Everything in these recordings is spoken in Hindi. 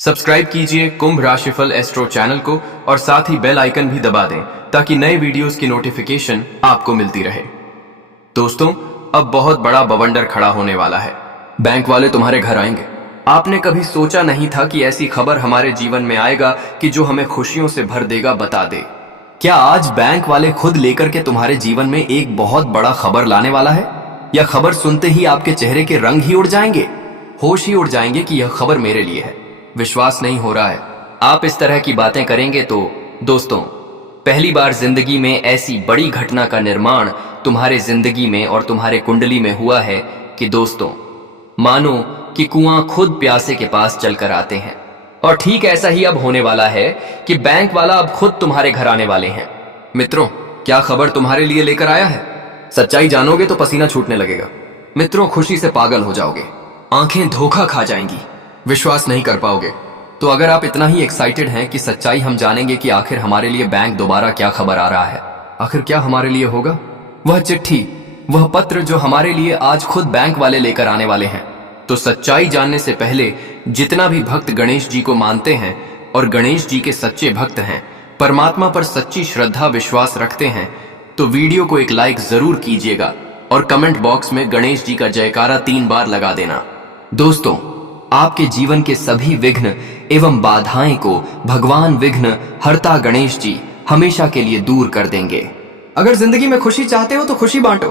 सब्सक्राइब कीजिए कुंभ राशिफल एस्ट्रो चैनल को और साथ ही बेल आइकन भी दबा दें ताकि नए वीडियोस की नोटिफिकेशन आपको मिलती रहे। दोस्तों, अब बहुत बड़ा बवंडर खड़ा होने वाला है। बैंक वाले तुम्हारे घर आएंगे। आपने कभी सोचा नहीं था कि ऐसी खबर हमारे जीवन में आएगा कि जो हमें खुशियों से भर देगा। बता दे, क्या आज बैंक वाले खुद लेकर के तुम्हारे जीवन में एक बहुत बड़ा खबर लाने वाला है? या खबर सुनते ही आपके चेहरे के रंग ही उड़ जाएंगे, होश ही उड़ जाएंगे कि यह खबर मेरे लिए है? विश्वास नहीं हो रहा है? आप इस तरह की बातें करेंगे तो दोस्तों, पहली बार जिंदगी में ऐसी बड़ी घटना का निर्माण तुम्हारे जिंदगी में और तुम्हारे कुंडली में हुआ है कि दोस्तों, मानो कि कुआं खुद प्यासे के पास चलकर आते हैं। और ठीक ऐसा ही अब होने वाला है कि बैंक वाला अब खुद तुम्हारे घर आने वाले हैं। मित्रों, क्या खबर तुम्हारे लिए लेकर आया है? सच्चाई जानोगे तो पसीना छूटने लगेगा। मित्रों, खुशी से पागल हो जाओगे, आंखें धोखा खा जाएंगी, विश्वास नहीं कर पाओगे। तो अगर आप इतना ही एक्साइटेड हैं कि सच्चाई हम जानेंगे कि आखिर हमारे लिए बैंक दोबारा क्या खबर आ रहा है, आखिर क्या हमारे लिए होगा, वह चिट्ठी, वह पत्र जो हमारे लिए आज खुद बैंक वाले लेकर आने वाले हैं, तो सच्चाई जानने से पहले जितना भी भक्त गणेश जी को मानते हैं और गणेश जी के सच्चे भक्त हैं, परमात्मा पर सच्ची श्रद्धा विश्वास रखते हैं, तो वीडियो को एक लाइक जरूर कीजिएगा और कमेंट बॉक्स में गणेश जी का जयकारा 3 बार लगा देना। दोस्तों, आपके जीवन के सभी विघ्न एवं बाधाएं को भगवान विघ्न हरता गणेश जी हमेशा के लिए दूर कर देंगे। अगर जिंदगी में खुशी चाहते हो तो खुशी बांटो,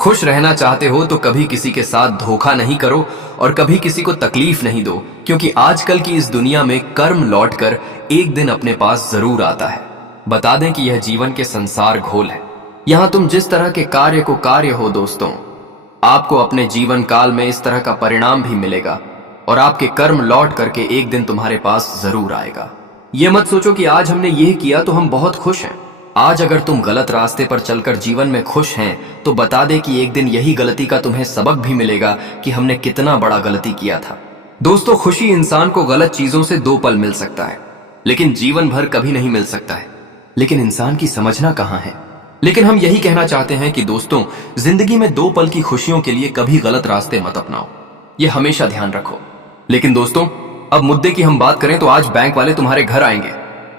खुश रहना चाहते हो तो कभी किसी के साथ धोखा नहीं करो और कभी किसी को तकलीफ नहीं दो, क्योंकि आजकल की इस दुनिया में कर्म लौटकर एक दिन अपने पास जरूर आता है। बता दें कि यह जीवन के संसार घोल है। यहां तुम जिस तरह के कार्य को कार्य हो दोस्तों, आपको अपने जीवन काल में इस तरह का परिणाम भी मिलेगा और आपके कर्म लौट करके एक दिन तुम्हारे पास जरूर आएगा। ये मत सोचो कि आज हमने ये किया तो हम बहुत खुश हैं। आज अगर तुम गलत रास्ते पर चलकर जीवन में खुश हैं तो बता दे कि एक दिन यही गलती का तुम्हें सबक भी मिलेगा कि हमने कितना बड़ा गलती किया था। दोस्तों, खुशी इंसान को गलत चीजों से 2 पल मिल सकता है, लेकिन जीवन भर कभी नहीं मिल सकता है। लेकिन इंसान की समझना कहां है। लेकिन हम यही कहना चाहते हैं कि दोस्तों, जिंदगी में 2 पल की खुशियों के लिए कभी गलत रास्ते मत अपनाओ, ये हमेशा ध्यान रखो। लेकिन दोस्तों, अब मुद्दे की हम बात करें तो आज बैंक वाले तुम्हारे घर आएंगे।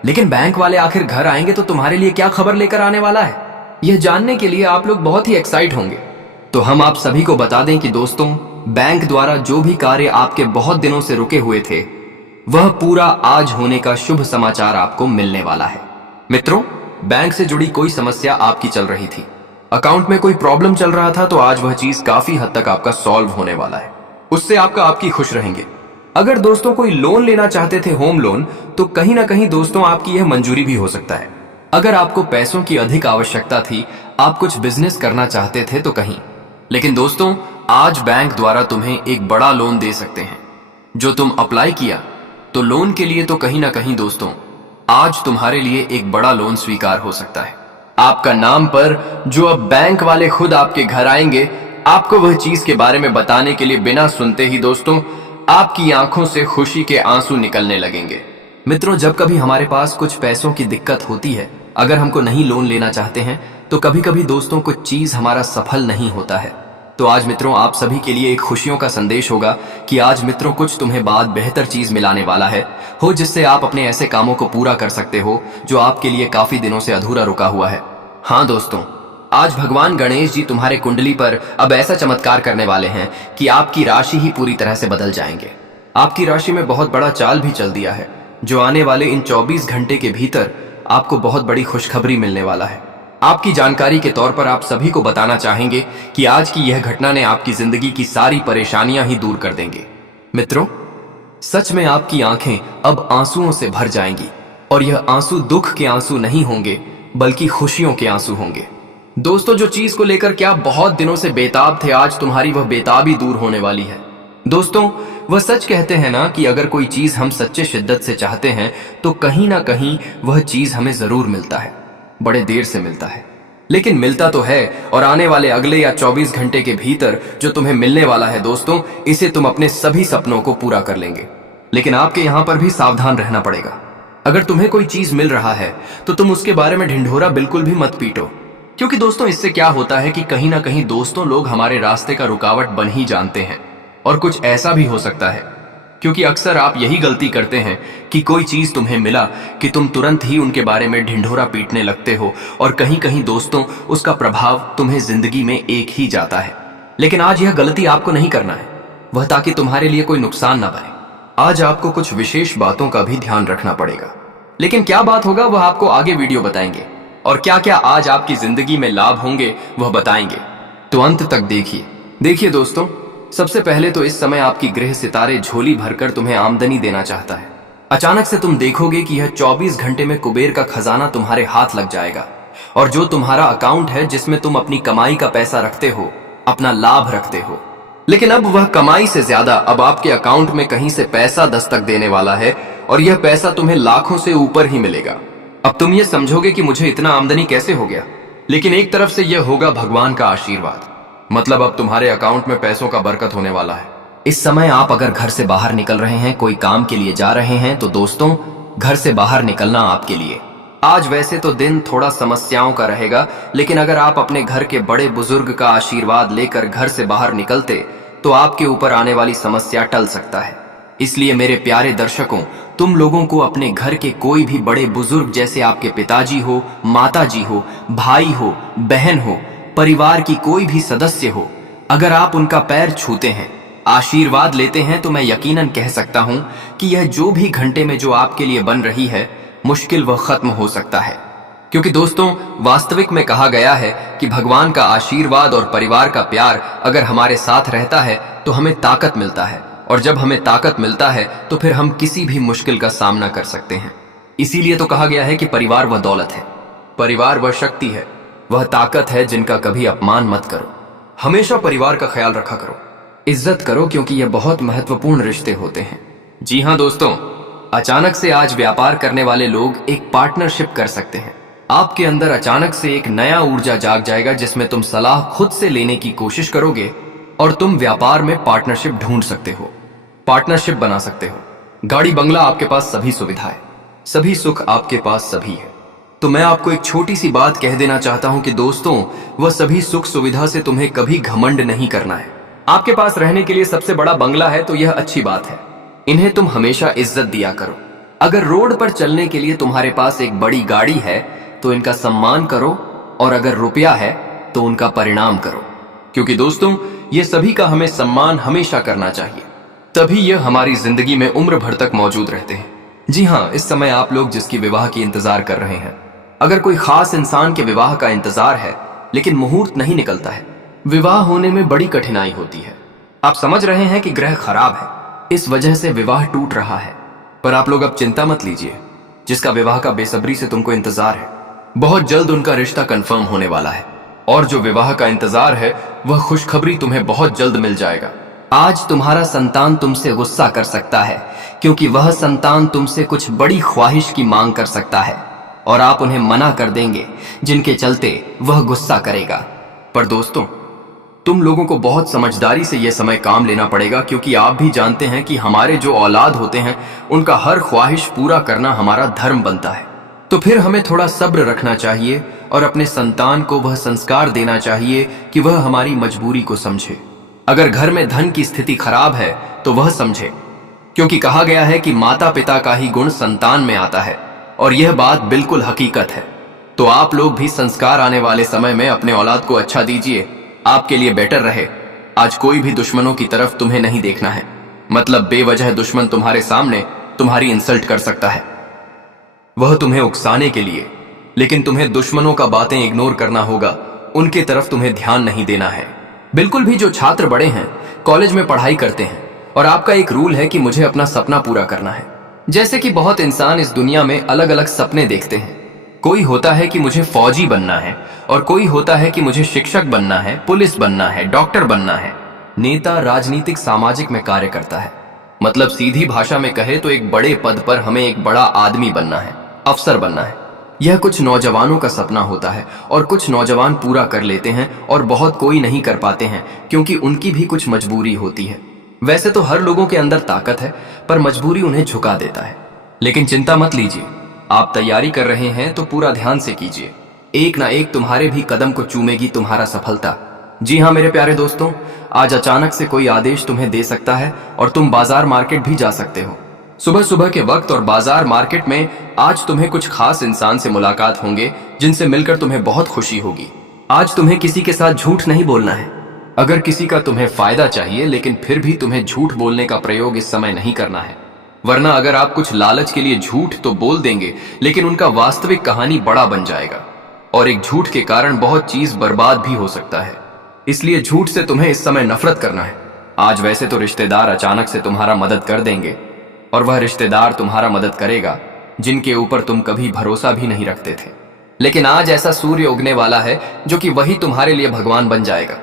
लेकिन बैंक वाले आखिर घर आएंगे तो तुम्हारे लिए क्या खबर लेकर आने वाला है, यह जानने के लिए आप लोग बहुत ही एक्साइट होंगे। तो हम आप सभी को बता दें कि दोस्तों, बैंक द्वारा जो भी कार्य आपके बहुत दिनों से रुके हुए थे, वह पूरा आज होने का शुभ समाचार आपको मिलने वाला है। मित्रों, बैंक से जुड़ी कोई समस्या आपकी चल रही थी, अकाउंट में कोई प्रॉब्लम चल रहा था, तो आज वह चीज काफी हद तक आपका सॉल्व होने वाला है। उससे आपकी खुश रहेंगे। अगर दोस्तों कोई लोन लेना चाहते थे, होम लोन, तो कहीं ना कहीं दोस्तों आपकी यह मंजूरी भी हो सकता है। अगर आपको पैसों की अधिक आवश्यकता थी, आप कुछ बिजनेस करना चाहते थे, तो कहीं। लेकिन दोस्तों, आज बैंक द्वारा तुम्हें एक बड़ा लोन दे सकते हैं। जो तुम अप्लाई किया, तो लोन के लिए तो कहीं ना कहीं दोस्तों आज तुम्हारे लिए एक बड़ा लोन स्वीकार हो सकता है। आपका नाम पर जो अब बैंक वाले खुद आपके घर आएंगे, आपको वह चीज के बारे में बताने के लिए बिना सुनते ही दोस्तों आपकी आंखों से खुशी के आंसू निकलने लगेंगे। मित्रों, जब कभी हमारे पास कुछ पैसों की दिक्कत होती है, अगर हमको नहीं लोन लेना चाहते हैं, तो कभी कभी दोस्तों कुछ चीज हमारा सफल नहीं होता है। तो आज मित्रों, आप सभी के लिए एक खुशियों का संदेश होगा कि आज मित्रों कुछ तुम्हें बाद बेहतर चीज मिलाने वाला है, जिससे आप अपने ऐसे कामों को पूरा कर सकते हो जो आपके लिए काफी दिनों से अधूरा रुका हुआ है। हाँ दोस्तों, आज भगवान गणेश जी तुम्हारे कुंडली पर अब ऐसा चमत्कार करने वाले हैं कि आपकी राशि ही पूरी तरह से बदल जाएंगे। आपकी राशि में बहुत बड़ा चाल भी चल दिया है, जो आने वाले इन 24 घंटे के भीतर आपको बहुत बड़ी खुशखबरी मिलने वाला है। आपकी जानकारी के तौर पर आप सभी को बताना चाहेंगे कि आज की यह घटना ने आपकी जिंदगी की सारी परेशानियां ही दूर कर देंगे। मित्रों, सच में आपकी आंखें अब आंसुओं से भर जाएंगी, और यह आंसू दुख के आंसू नहीं होंगे, बल्कि खुशियों के आंसू होंगे। दोस्तों, जो चीज को लेकर क्या बहुत दिनों से बेताब थे, आज तुम्हारी वह बेताबी दूर होने वाली है। दोस्तों, वह सच कहते हैं ना कि अगर कोई चीज हम सच्चे शिद्दत से चाहते हैं तो कहीं ना कहीं वह चीज हमें जरूर मिलता है, बड़े देर से मिलता है, लेकिन मिलता तो है। और आने वाले अगले या 24 घंटे के भीतर जो तुम्हें मिलने वाला है दोस्तों, इसे तुम अपने सभी सपनों को पूरा कर लेंगे। लेकिन आपके यहां पर भी सावधान रहना पड़ेगा। अगर तुम्हें कोई चीज मिल रहा है तो तुम उसके बारे में ढिंढोरा बिल्कुल भी मत पीटो, क्योंकि दोस्तों इससे क्या होता है कि कहीं ना कहीं दोस्तों लोग हमारे रास्ते का रुकावट बन ही जानते हैं। और कुछ ऐसा भी हो सकता है क्योंकि अक्सर आप यही गलती करते हैं कि कोई चीज तुम्हें मिला कि तुम तुरंत ही उनके बारे में ढिंढोरा पीटने लगते हो, और कहीं कहीं दोस्तों उसका प्रभाव तुम्हें जिंदगी में एक ही जाता है। लेकिन आज यह गलती आपको नहीं करना है, वह ताकि तुम्हारे लिए कोई नुकसान ना बने। आज आपको कुछ विशेष बातों का भी ध्यान रखना पड़ेगा, लेकिन क्या बात होगा वह आपको आगे वीडियो बताएंगे, और क्या क्या आज आपकी जिंदगी में लाभ होंगे वह बताएंगे, तो अंत तक देखिए दोस्तों, सबसे पहले तो इस समय आपकी ग्रह सितारे झोली भरकर तुम्हें आमदनी देना चाहता है। अचानक से तुम देखोगे कि यह 24 घंटे में कुबेर का खजाना तुम्हारे हाथ लग जाएगा, और जो तुम्हारा अकाउंट है जिसमें तुम अपनी कमाई का पैसा रखते हो, अपना लाभ रखते हो, लेकिन अब वह कमाई से ज्यादा अब आपके अकाउंट में कहीं से पैसा दस्तक देने वाला है, और यह पैसा तुम्हें लाखों से ऊपर ही मिलेगा। अब तुम ये समझोगे कि मुझे इतना आमदनी कैसे हो गया, लेकिन एक तरफ से यह होगा भगवान का आशीर्वाद। मतलब अब तुम्हारे अकाउंट में पैसों का बरकत होने वाला है। इस समय आप अगर घर से बाहर निकल रहे हैं, कोई काम के लिए जा रहे हैं, तो दोस्तों घर से बाहर निकलना आपके लिए आज वैसे तो दिन थोड़ा समस्याओं का रहेगा, लेकिन अगर आप अपने घर के बड़े बुजुर्ग का आशीर्वाद लेकर घर से बाहर निकलते तो आपके ऊपर आने वाली समस्या टल सकता है। इसलिए मेरे प्यारे दर्शकों, तुम लोगों को अपने घर के कोई भी बड़े बुजुर्ग, जैसे आपके पिताजी हो, माताजी हो, भाई हो, बहन हो, परिवार की कोई भी सदस्य हो, अगर आप उनका पैर छूते हैं, आशीर्वाद लेते हैं, तो मैं यकीनन कह सकता हूं कि यह जो भी घंटे में जो आपके लिए बन रही है मुश्किल वह खत्म हो सकता है। क्योंकि दोस्तों वास्तविक में कहा गया है कि भगवान का आशीर्वाद और परिवार का प्यार अगर हमारे साथ रहता है तो हमें ताकत मिलता है, और जब हमें ताकत मिलता है तो फिर हम किसी भी मुश्किल का सामना कर सकते हैं। इसीलिए तो कहा गया है कि परिवार वह दौलत है, परिवार वह शक्ति है, वह ताकत है जिनका कभी अपमान मत करो। हमेशा परिवार का ख्याल रखा करो, इज्जत करो, क्योंकि यह बहुत महत्वपूर्ण रिश्ते होते हैं। जी हाँ दोस्तों, अचानक से आज व्यापार करने वाले लोग एक पार्टनरशिप कर सकते हैं। आपके अंदर अचानक से एक नया ऊर्जा जाग जाएगा जिसमें तुम सलाह खुद से लेने की कोशिश करोगे, और तुम व्यापार में पार्टनरशिप ढूंढ सकते हो, पार्टनरशिप बना सकते हो। गाड़ी बंगला आपके पास सभी सुविधाएं, सभी सुख आपके पास सभी है। तो मैं आपको एक छोटी सी बात कह देना चाहता हूं कि दोस्तों वह सभी सुख सुविधा से तुम्हें कभी घमंड नहीं करना है। आपके पास रहने के लिए सबसे बड़ा बंगला है तो यह अच्छी बात है, इन्हें तुम हमेशा इज्जत दिया करो। अगर रोड पर चलने के लिए तुम्हारे पास एक बड़ी गाड़ी है तो इनका सम्मान करो, और अगर रुपया है तो उनका परिणाम करो, क्योंकि दोस्तों ये सभी का हमें सम्मान हमेशा करना चाहिए, तभी यह हमारी जिंदगी में उम्र भर तक मौजूद रहते हैं। जी हाँ, इस समय आप लोग जिसकी विवाह की इंतजार कर रहे हैं, अगर कोई खास इंसान के विवाह का इंतजार है लेकिन मुहूर्त नहीं निकलता है, विवाह होने में बड़ी कठिनाई होती है। आप समझ रहे हैं कि ग्रह खराब है, इस वजह से विवाह टूट रहा है। पर आप लोग अब चिंता मत लीजिए, जिसका विवाह का बेसब्री से तुमको इंतजार है, बहुत जल्द उनका रिश्ता कंफर्म होने वाला है, और जो विवाह का इंतजार है वह खुशखबरी तुम्हें बहुत जल्द मिल जाएगा। आज तुम्हारा संतान तुमसे गुस्सा कर सकता है, क्योंकि वह संतान तुमसे कुछ बड़ी ख्वाहिश की मांग कर सकता है, और आप उन्हें मना कर देंगे, जिनके चलते वह गुस्सा करेगा। पर दोस्तों तुम लोगों को बहुत समझदारी से यह समय काम लेना पड़ेगा, क्योंकि आप भी जानते हैं कि हमारे जो औलाद होते हैं उनका हर ख्वाहिश पूरा करना हमारा धर्म बनता है। तो फिर हमें थोड़ा सब्र रखना चाहिए, और अपने संतान को वह संस्कार देना चाहिए कि वह हमारी मजबूरी को समझे। अगर घर में धन की स्थिति खराब है तो वह समझे, क्योंकि कहा गया है कि माता पिता का ही गुण संतान में आता है, और यह बात बिल्कुल हकीकत है। तो आप लोग भी संस्कार आने वाले समय में अपने औलाद को अच्छा दीजिए, आपके लिए बेटर रहे। आज कोई भी दुश्मनों की तरफ तुम्हें नहीं देखना है, मतलब बेवजह दुश्मन तुम्हारे सामने तुम्हारी इंसल्ट कर सकता है, वह तुम्हें उकसाने के लिए, लेकिन तुम्हें दुश्मनों का बातें इग्नोर करना होगा, उनके तरफ तुम्हें ध्यान नहीं देना है। बिल्कुल भी जो छात्र बड़े हैं, कॉलेज में पढ़ाई करते हैं, और आपका एक रूल है कि मुझे अपना सपना पूरा करना है। जैसे कि बहुत इंसान इस दुनिया में अलग अलग सपने देखते हैं। कोई होता है कि मुझे फौजी बनना है, और कोई होता है कि मुझे शिक्षक बनना है, पुलिस बनना है, डॉक्टर बनना है, नेता, राजनीतिक, सामाजिक में कार्य करता है। मतलब सीधी भाषा में कहे तो एक बड़े पद पर हमें एक बड़ा आदमी बनना है, अफसर बनना है। यह कुछ नौजवानों का सपना होता है, और कुछ नौजवान पूरा कर लेते हैं, और बहुत कोई नहीं कर पाते हैं, क्योंकि उनकी भी कुछ मजबूरी होती है। वैसे तो हर लोगों के अंदर ताकत है, पर मजबूरी उन्हें झुका देता है। लेकिन चिंता मत लीजिए, आप तैयारी कर रहे हैं तो पूरा ध्यान से कीजिए। एक ना एक तुम्हारे भी कदम को चूमेगी तुम्हारा सफलता। जी हाँ मेरे प्यारे दोस्तों, आज अचानक से कोई आदेश तुम्हें दे सकता है और तुम बाजार मार्केट भी जा सकते हो। सुबह सुबह के वक्त और बाजार मार्केट में आज तुम्हें कुछ खास इंसान से मुलाकात होंगे जिनसे मिलकर तुम्हें बहुत खुशी होगी। आज तुम्हें किसी के साथ झूठ नहीं बोलना है। अगर किसी का तुम्हें फायदा चाहिए लेकिन फिर भी तुम्हें झूठ बोलने का प्रयोग इस समय नहीं करना है, वरना अगर आप कुछ लालच के लिए झूठ तो बोल देंगे लेकिन उनका वास्तविक कहानी बड़ा बन जाएगा और एक झूठ के कारण बहुत चीज बर्बाद भी हो सकता है। इसलिए झूठ से तुम्हें इस समय नफरत करना है। आज वैसे तो रिश्तेदार अचानक से तुम्हारा मदद कर देंगे और वह रिश्तेदार तुम्हारा मदद करेगा जिनके ऊपर तुम कभी भरोसा भी नहीं रखते थे, लेकिन आज ऐसा सूर्य उगने वाला है जो कि वही तुम्हारे लिए भगवान बन जाएगा।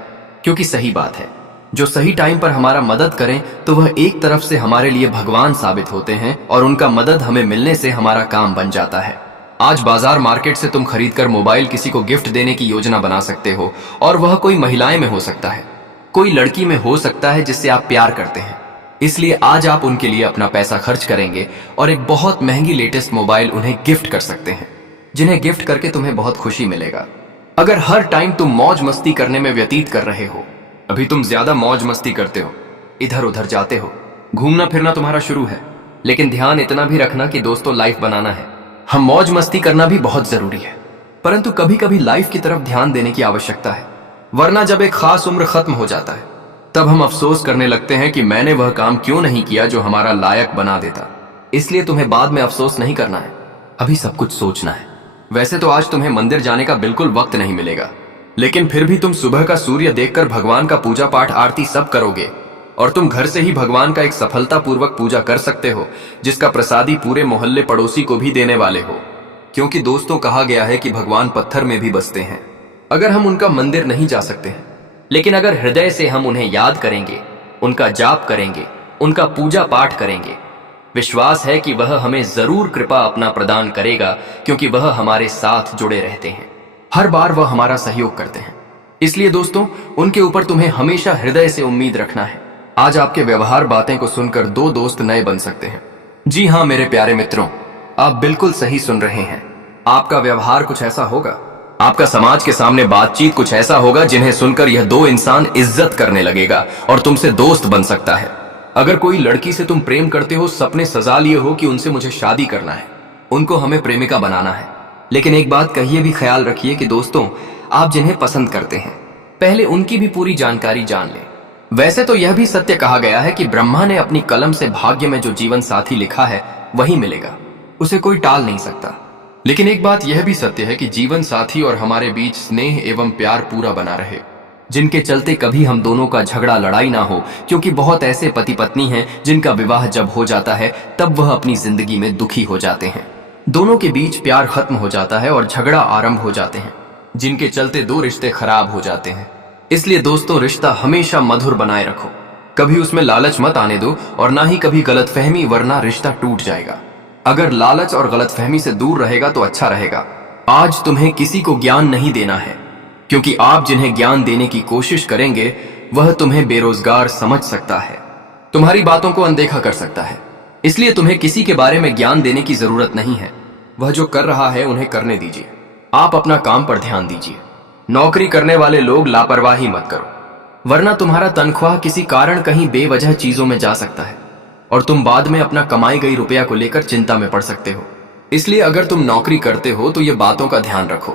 क्योंकि सही बात है, जो सही टाइम पर हमारा मदद करें तो वह एक तरफ से हमारे लिए भगवान साबित होते हैं और उनका मदद हमें मिलने से हमारा काम बन जाता है। आज बाजार मार्केट से तुम खरीदकर मोबाइल किसी को गिफ्ट देने की योजना बना सकते हो और वह कोई महिलाएं में हो सकता है, कोई लड़की में हो सकता है जिससे आप प्यार करते हैं। इसलिए आज आप उनके लिए अपना पैसा खर्च करेंगे और एक बहुत महंगी लेटेस्ट मोबाइल उन्हें गिफ्ट कर सकते हैं, जिन्हें गिफ्ट करके तुम्हें बहुत खुशी मिलेगा। अगर हर टाइम तुम मौज मस्ती करने में व्यतीत कर रहे हो, अभी तुम ज्यादा मौज मस्ती करते हो, इधर उधर जाते हो, घूमना फिरना तुम्हारा शुरू है, लेकिन ध्यान इतना भी रखना कि दोस्तों लाइफ बनाना है। हम मौज मस्ती करना भी बहुत जरूरी है, परंतु कभी कभी लाइफ की तरफ ध्यान देने की आवश्यकता है, वरना जब एक खास उम्र खत्म हो जाता है तब हम अफसोस करने लगते हैं कि मैंने वह काम क्यों नहीं किया जो हमारा लायक बना देता। इसलिए तुम्हें बाद में अफसोस नहीं करना है, अभी सब कुछ सोचना है। वैसे तो आज तुम्हें मंदिर जाने का बिल्कुल वक्त नहीं मिलेगा, लेकिन फिर भी तुम सुबह का सूर्य देखकर भगवान का पूजा पाठ आरती सब करोगे और तुम घर से ही भगवान का एक सफलतापूर्वक पूजा कर सकते हो, जिसका प्रसादी पूरे मोहल्ले पड़ोसी को भी देने वाले हो। क्योंकि दोस्तों कहा गया है कि भगवान पत्थर में भी बसते हैं। अगर हम उनका मंदिर नहीं जा सकते हैं, लेकिन अगर हृदय से हम उन्हें याद करेंगे, उनका जाप करेंगे, उनका पूजा पाठ करेंगे, विश्वास है कि वह हमें जरूर कृपा अपना प्रदान करेगा, क्योंकि वह हमारे साथ जुड़े रहते हैं। हर बार वह हमारा सहयोग करते हैं। इसलिए दोस्तों, उनके ऊपर तुम्हें हमेशा हृदय से उम्मीद रखना है। आज आपके व्यवहार बातें को सुनकर दो दोस्त नए बन सकते हैं। जी हाँ मेरे प्यारे मित्रों, आप बिल्कुल सही सुन रहे हैं। आपका व्यवहार कुछ ऐसा होगा, आपका समाज के सामने बातचीत कुछ ऐसा होगा जिन्हें सुनकर यह दो इंसान इज्जत करने लगेगा और तुमसे दोस्त बन सकता है। अगर कोई लड़की से तुम प्रेम करते हो, सपने सजा लिए हो कि उनसे मुझे शादी करना है, उनको हमें प्रेमिका बनाना है, लेकिन एक बात कहिए भी ख्याल रखिए कि दोस्तों, आप जिन्हें पसंद करते हैं पहले उनकी भी पूरी जानकारी जान लें। वैसे तो यह भी सत्य कहा गया है कि ब्रह्मा ने अपनी कलम से भाग्य में जो जीवन साथी लिखा है वही मिलेगा, उसे कोई टाल नहीं सकता। लेकिन एक बात यह भी सत्य है कि जीवन साथी और हमारे बीच स्नेह एवं प्यार पूरा बना रहे, जिनके चलते कभी हम दोनों का झगड़ा लड़ाई ना हो। क्योंकि बहुत ऐसे पति पत्नी हैं जिनका विवाह जब हो जाता है तब वह अपनी जिंदगी में दुखी हो जाते हैं। दोनों के बीच प्यार खत्म हो जाता है और झगड़ा आरंभ हो जाते हैं, जिनके चलते दो रिश्ते खराब हो जाते हैं। इसलिए दोस्तों, रिश्ता हमेशा मधुर बनाए रखो, कभी उसमें लालच मत आने दो और ना ही कभी गलतफहमी, वरना रिश्ता टूट जाएगा। अगर लालच और गलतफहमी से दूर रहेगा तो अच्छा रहेगा। आज तुम्हें किसी को ज्ञान नहीं देना है, क्योंकि आप जिन्हें ज्ञान देने की कोशिश करेंगे वह तुम्हें बेरोजगार समझ सकता है, तुम्हारी बातों को अनदेखा कर सकता है। इसलिए तुम्हें किसी के बारे में ज्ञान देने की जरूरत नहीं है। वह जो कर रहा है उन्हें करने दीजिए, आप अपना काम पर ध्यान दीजिए। नौकरी करने वाले लोग लापरवाही मत करो, वरना तुम्हारा तनख्वाह किसी कारण कहीं बेवजह चीजों में जा सकता है और तुम बाद में अपना कमाई गई रुपया को लेकर चिंता में पड़ सकते हो। इसलिए अगर तुम नौकरी करते हो तो ये बातों का ध्यान रखो।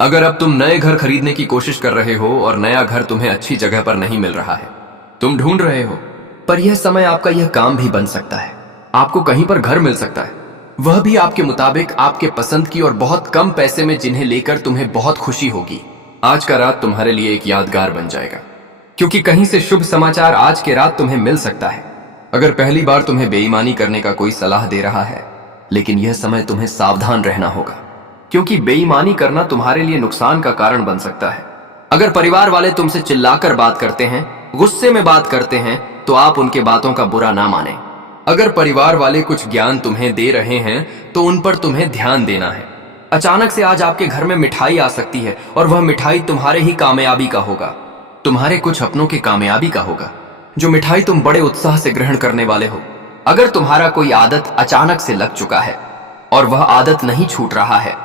अगर अब तुम नए घर खरीदने की कोशिश कर रहे हो और नया घर तुम्हें अच्छी जगह पर नहीं मिल रहा है, तुम ढूंढ रहे हो, पर यह समय आपका यह काम भी बन सकता है। आपको कहीं पर घर मिल सकता है, वह भी आपके मुताबिक, आपके पसंद की और बहुत कम पैसे में, जिन्हें लेकर तुम्हें बहुत खुशी होगी। आज का रात तुम्हारे लिए एक यादगार बन जाएगा, क्योंकि कहीं से शुभ समाचार आज के रात तुम्हें मिल सकता है। अगर पहली बार तुम्हें बेईमानी करने का कोई सलाह दे रहा है, लेकिन यह समय तुम्हें सावधान रहना होगा, क्योंकि बेईमानी करना तुम्हारे लिए नुकसान का कारण बन सकता है। अगर परिवार वाले तुमसे चिल्लाकर बात करते हैं, गुस्से में बात करते हैं, तो आप उनके बातों का बुरा ना माने। अगर परिवार वाले कुछ ज्ञान तुम्हें दे रहे हैं तो उन पर तुम्हें ध्यान देना है। अचानक से आज आपके घर में मिठाई आ सकती है और वह मिठाई तुम्हारे ही कामयाबी का होगा, तुम्हारे कुछ अपनों की कामयाबी का होगा, जो मिठाई तुम बड़े उत्साह से ग्रहण करने वाले हो। अगर तुम्हारा कोई आदत अचानक से लग चुका है और वह आदत नहीं छूट रहा है,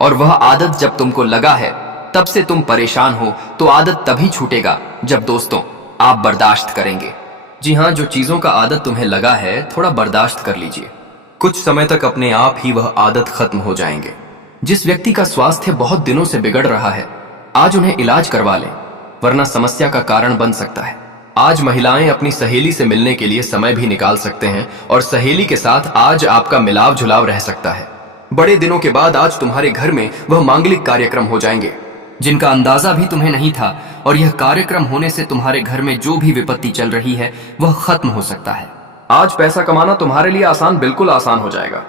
और वह आदत जब तुमको लगा है तब से तुम परेशान हो, तो आदत तभी छूटेगा जब दोस्तों आप बर्दाश्त करेंगे। जी हाँ, जो चीजों का आदत तुम्हें लगा है, थोड़ा बर्दाश्त कर लीजिए। कुछ समय तक अपने आप ही वह आदत खत्म हो जाएंगे। जिस व्यक्ति का स्वास्थ्य बहुत दिनों से बिगड़ रहा है, आज उन्हें इलाज करवा लें, वरना समस्या का कारण बन सकता है। आज महिलाएं अपनी सहेली से मिलने के लिए समय भी निकाल सकते हैं और सहेली के साथ आज आपका मिलाव झुलाव रह सकता है। बड़े दिनों के बाद आज तुम्हारे घर में वह मांगलिक कार्यक्रम हो जाएंगे जिनका अंदाजा भी तुम्हें नहीं था, और यह कार्यक्रम होने से तुम्हारे घर में जो भी विपत्ति चल रही है वह खत्म हो सकता है। आज पैसा कमाना तुम्हारे लिए आसान, बिल्कुल आसान हो जाएगा।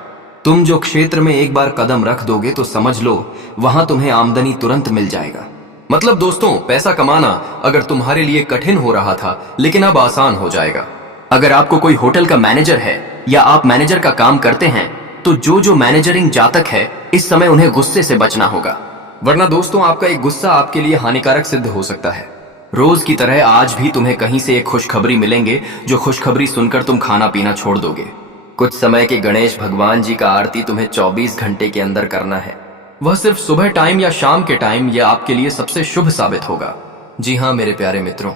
तुम जो क्षेत्र में एक बार कदम रख दोगे तो समझ लो वहां तुम्हें आमदनी तुरंत मिल जाएगा। मतलब दोस्तों, पैसा कमाना अगर तुम्हारे लिए कठिन हो रहा था, लेकिन अब आसान हो जाएगा। अगर आपको कोई होटल का मैनेजर है या आप मैनेजर का काम करते हैं, तो जो मैनेजरिंग जातक है, इस समय उन्हें गुस्से से बचना होगा, वरना दोस्तों आपका एक गुस्सा आपके लिए हानिकारक सिद्ध हो सकता है। रोज की तरह आज भी तुम्हें कहीं से एक खुशखबरी मिलेंगे, जो खुशखबरी सुनकर तुम खाना पीना छोड़ दोगे। कुछ समय के गणेश भगवान जी का आरती तुम्हें 24 घंटे के अंदर करना है। वह सिर्फ सुबह टाइम या शाम के टाइम यह आपके लिए सबसे शुभ साबित होगा। जी हाँ मेरे प्यारे मित्रों,